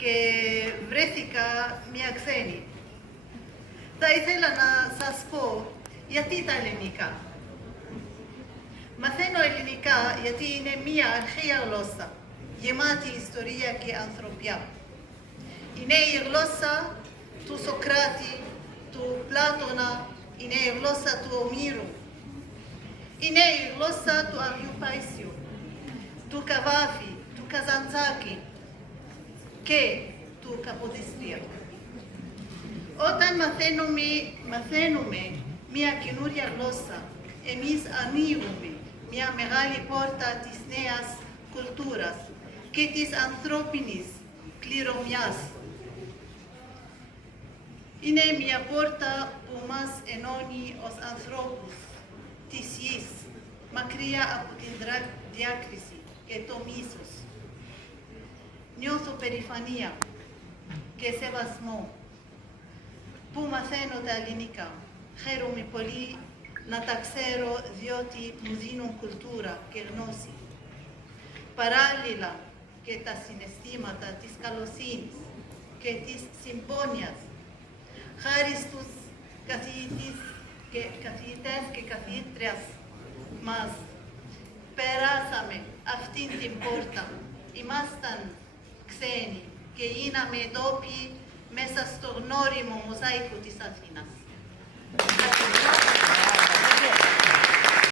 και βρέθηκα μια ξένη. Θα ήθελα να σας πω γιατί τα ελληνικά. Μαθαίνω ελληνικά γιατί είναι μια αρχαία γλώσσα, γεμάτη ιστορία και ανθρωπιά. Είναι η γλώσσα του Σοκράτη, του Πλάτωνα, είναι η γλώσσα του Ομήρου. Είναι η γλώσσα του Αγίου Παΐσιου, του Καβάφη, του Καζαντζάκη και του Καποδιστρία. Όταν μαθαίνουμε μια καινούρια γλώσσα, εμείς ανοίγουμε μια μεγάλη πόρτα της νέας κουλτούρας και της ανθρώπινης κληρονομιάς. Είναι μια πόρτα που μας ενώνει ως ανθρώπους της γης, μακριά από την διάκριση και το μίσος. Νιώθω περηφανία και σεβασμό που μαθαίνω τα ελληνικά. Χαίρομαι πολύ να τα ξέρω διότι μου δίνουν κουλτούρα και γνώση. Παράλληλα και τα συναισθήματα της καλοσύνης και της συμπόνιας. Χάρη στους καθηγητές και καθηγήτριες μας περάσαμε αυτήν την πόρτα. Ήμασταν ξένοι και γίναμε ντόπιοι μέσα στο γνώριμο μοζάικο της Αθήνας.